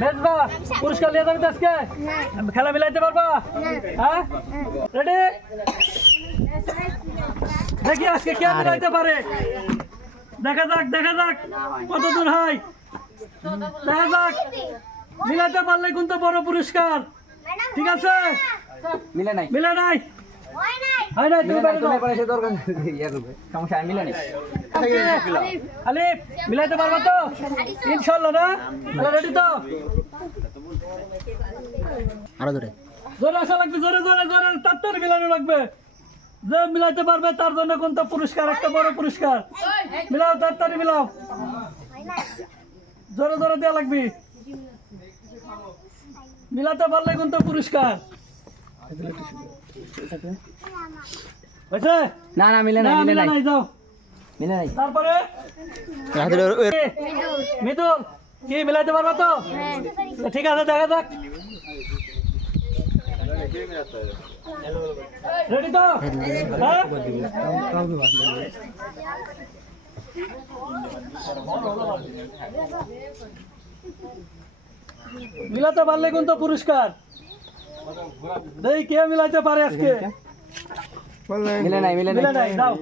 মেজবা পুরস্কার নিয়ে যাবে আজকে খেলা মিলাইতে পারবা হ্যাঁ রেডি দেখি আজকে কে মিলাইতে পারে দেখা যাক কত দূর হয় দেখা যাক মিলাইতে পারলে কিন্তু বড় পুরস্কার ঠিক আছে মিলে নাই হয় নাই তুমি বাইরে যাও পয়সা দরকার ইয়া করবে সমস্যা মিলে নাই আলিফ মিলাইতে পারবা তো ইনশাআল্লাহ না রেডি তো আরো জোরে আসা লাগবে জোরে তাড়াতাড়ি মিলানো লাগবে যে মিলাইতে পারবে তার জন্য কোনটা পুরস্কার একটা বড় পুরস্কার মিলাও তাড়াতাড়ি মিলাও জোরে দেওয়া লাগবে মিলাতে পারলে কোনটা পুরস্কার না মিলে নাই যাও মিলে নাই তারপরে মিতুল কি মিলাইতে পারবা তো ঠিক আছে দেখা যাক রেডি তো মিলাতে পারলে কিন্তু পুরস্কার দেই কে মিলাইতে পারে আজকে মিলে নাই দাও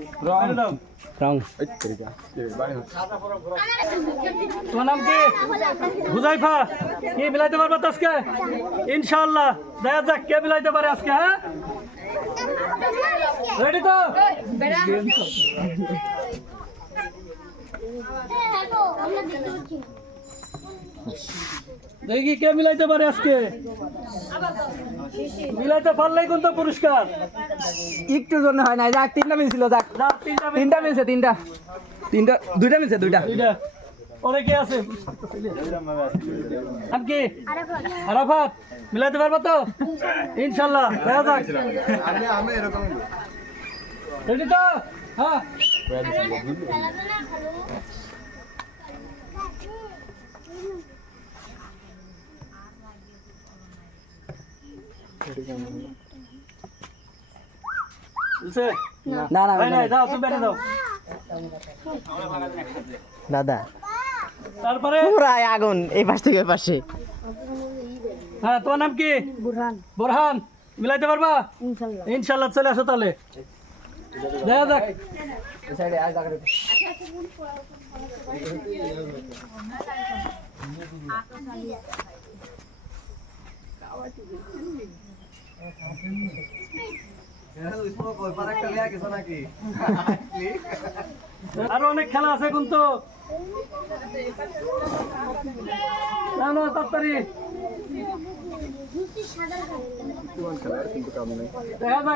রং তোমার নাম কি হুজাইফা কি মিলাইতে পারবা তো আজকে ইনশাআল্লাহ দেখা যাক কে মিলাইতে পারে আজকে হ্যাঁ রেডি তো দেখি কে মিলাইতে পারে আজকে মিলাইতে পারলেই কিন্তু পুরস্কার একটু জন্য হয় না যাক তিনটা মিলছিল যাক তিনটা মিলছে দুইটা মিলছে দুইটা পরে কে আছে নাম কি আরাফাত মিলাইতে পারবো তো ইনশাআল্লাহ দেখা যাক রেডি তো হ্যাঁ দাদা তারপরে আগুন এই পাশ থেকে ওই পাশে হ্যাঁ তোমার নাম কি বোরহান মিলাইতে পারবা ইনশাল্লাহ চলে আসো তাহলে দেখা যাক আরো অনেক খেলা আছে কিন্তু না তাড়াতাড়ি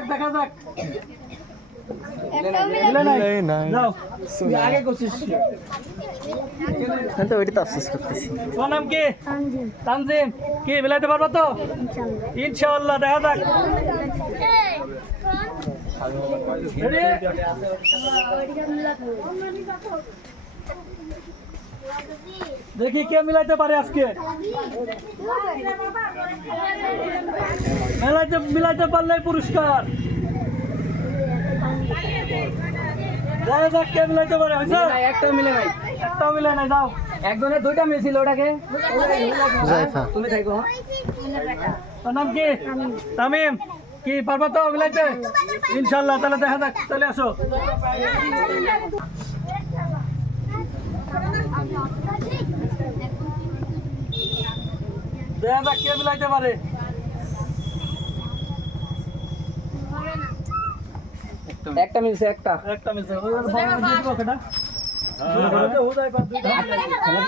দেখা যাক তোমার নাম কি তানজিম কি মিলাইতে পারবো তো ইনশাআল্লাহ দেখা যাক দেখি কে মিলাইতে পারে আজকে মিলাইতে পারলে পুরস্কার দেখা যাক কে মিলাইতে পারে একটাও মিলে নাই যাও একজনের দুইটা মিলছিল ওটাকে তুমি থাকো তোর নাম কি তামিম কি পারবা তো মিলাইতে ইনশাআল্লাহ তাহলে দেখা যাক চলে আসো দেখা যাক কে মিলাইতে পারে একটা মিলছে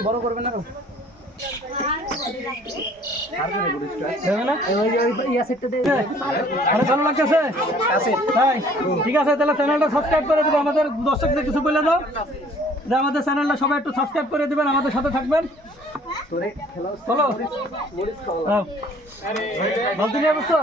বড় করবে না ভালো লাগতেছে ঠিক আছে তাহলে চ্যানেলটা সাবস্ক্রাইব করে দেবো আমাদের দর্শকদের কিছু বলে দাও যে আমাদের চ্যানেলটা সবাই একটু সাবস্ক্রাইব করে দেবেন আমাদের সাথে থাকবেন চলো বলতে নিয়ে বসছো